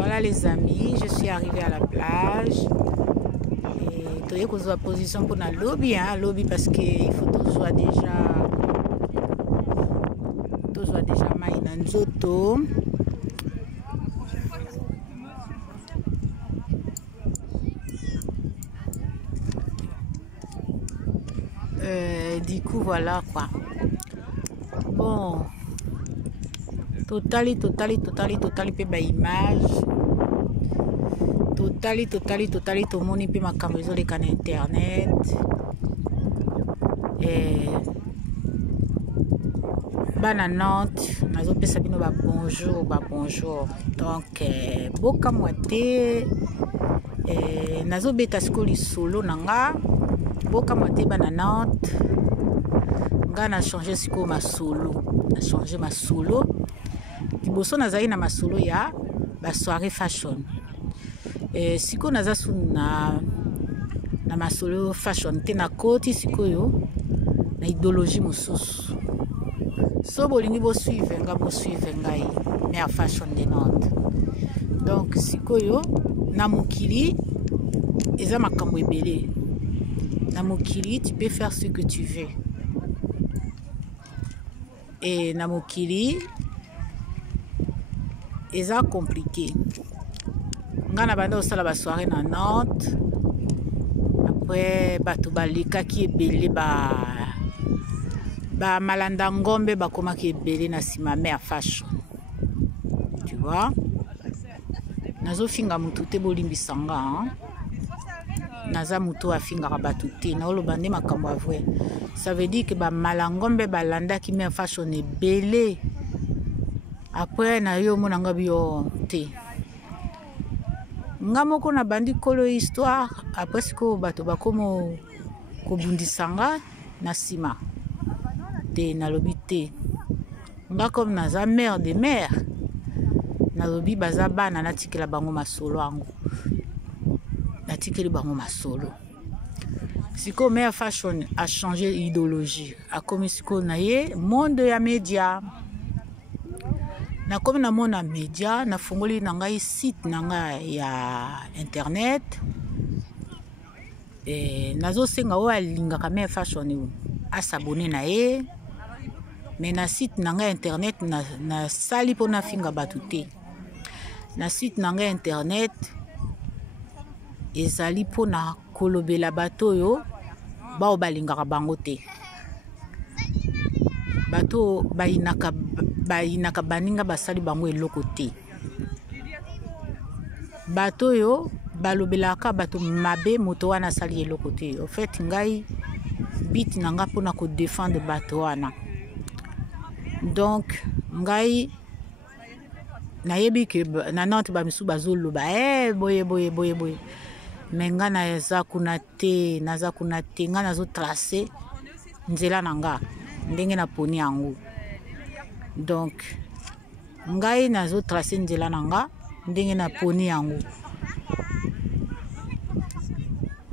Voilà les amis, je suis arrivée à la plage. Et tu as la position pour le lobby, hein, lobby parce qu'il faut toujours déjà maï dans nzoto. Du coup voilà quoi. Bon. Totally pe ba image. Totally tout le monde peut ma caméra les canaux internet. Et Nantes, nazo pesa bino ba bonjour. Donc boka moite nazo beta skoli solo nanga. Boka moite Nantes. Nga na changer siko ma solo. Na changer ma solo. Liboso nazali na masolo ya ba soirée fashion. Siko naza su na masolo fashion te na koti sikoyo na idéologie mosusu. So bolingi bo suivre ngai mais fashion de Nantes. Donc sikoyo na mokili eza makambo ebele. Na mokili tu peux faire ce que tu veux. Et na mokili eza compliqué. Ngana banda osala ba soirée na Nantes. Après bato balika ki ebele ba malanda ngombe bakoma ki ebele na sima mais fashion. Tu vois? Nazo finga mutu te bolimbisanga, hein? Naza mutu afinga bato te na oloba nde makambo a vrai. Ça veut dire que ba malangombe balanda ki mais fashion ebele. Après na yo mona nga bio te. Nga moko na bandi kolo histoire après siko bato bakomo ko bundisanga na sima. Te na lobi te. Nga comme naza mère de mère. Na lobi baza bana na tikela bango masolo ango. Na tikeli bango masolo. Siko mère fashion a changé idéologie. A comme siko na ye monde ya média. Na comme na mona média na fongoli na ngai site na ngai ya internet nazo senga o alinga ka me fashion a s'abonner na ye mais na site na ngai internet na sali pona finga batuté na site na ngai internet ezali pona kolobela bato yo ba o balinga ka bango te bato bayinaka baninga basali bango eloko te. Bato yo balobelaka bato mabe moto wana sali eloko te. En fait ngai bit nanga pona ko défendre bato wana. Donc ngai nayebi ke na Nantes ba misu bazolo ba boye. Mais nga naza kuna te nga nazo tracer nzela nanga ndenge na poni yango. Donc ngai nazo tracer nzela nanga ndenge na poni yango.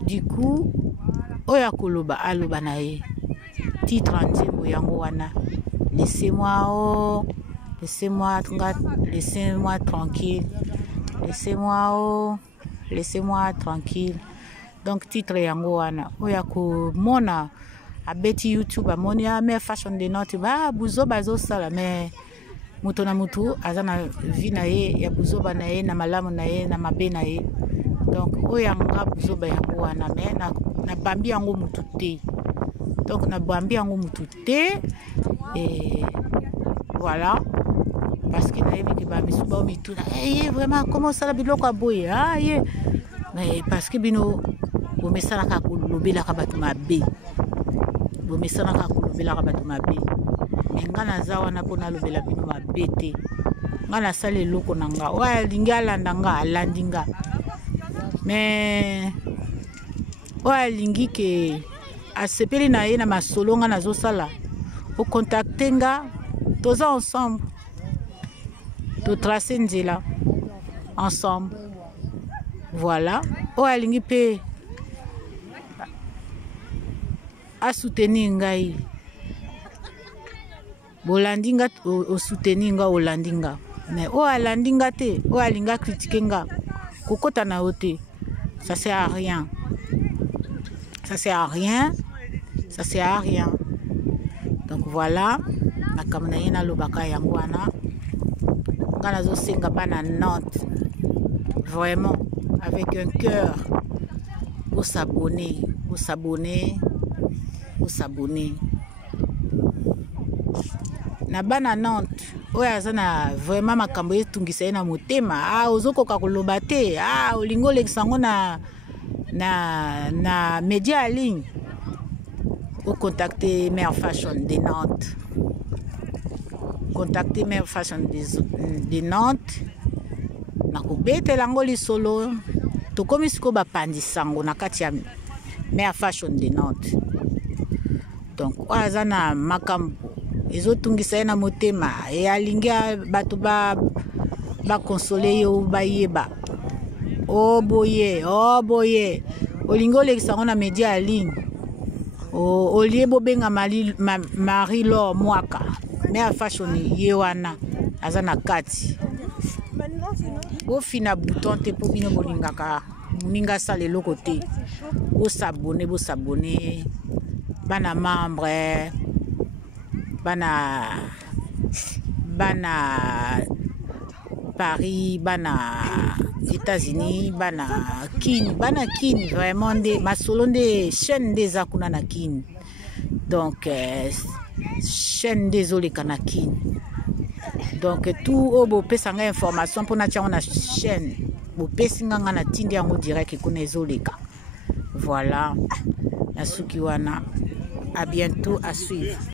Du coup oya koloba aloba na ye titre nzembo yango wana laissez-moi laissez-moi tranquille. Donc titre yango wana oya ko mona abeti YouTube amoni ya mais fashion de Nantes ba buzo bazo sala mais muto na mutu azana vie na ye ya buzo ba na ye na malamu na ye na mabe na ye. Donc oya nga buzo ba yango wana mais na bambi yango mutu te. Donc na bambi yango mutu te et voilà parce que na yebi ke ba misuba bitu na vraiment comment ça la biloko aboye mais parce que bino bo mesala ka kolobela ka bato mabe. Bomesana ka kolobela ka bato mabe. Nga naza wana pona lobela bino mabe te. Nga na sale loko nanga. Wa linga landa nga alandinga. Mais wa lingi ke asepeli na ye na masolo nga nazo sala. O contacter nga toza ensemble. To tracer nzela ensemble. Voilà. Wa lingi pe a soutenir ngai bolandinga o soutenir nga olandinga mais o alandi nga te o alinga critiquer nga kokota na ote, ça sert à rien, ça sert à rien, ça sert à rien. Donc voilà, makambo na ye na lobaka yango wana nga nazosenga bana Nantes vraiment avec un cœur pour s'abonner, pour s'abonner, pour s'abonner. Na bana Nantes oyo aza na vraiment makambo etungisa ye na motema ozokoka koloba te olingo olekisa yango na média en ligne, au contacter Mère Fashion de Nantes, contacter Mère Fashion de Nantes na kobetela yango lisolo tokomi siko bapandisango na kati ya Mère Fashion de Nantes. Donc oyo aza na makambo ezotungisa ye na motema alingi bato bakonsole yo bayeba boye olingi olekisa yango na média en ligne olie bobenga Marie-Laure Mwaka Mère Fashion ye wana aza na kati bofina bouton te po bino bolingaka moninga sala eloko te, bosabone bana membre bana Paris, bana États-Unis, bana kin vraiment de masolo de chaîne des akuna na kin. Donc chaîne des oleka na kin. Donc tout obo pesanga information pour na tia na chaîne bo pesinga na tindi yango direct kuna ezoleka. Voilà, na suki wana, à bientôt à suivre.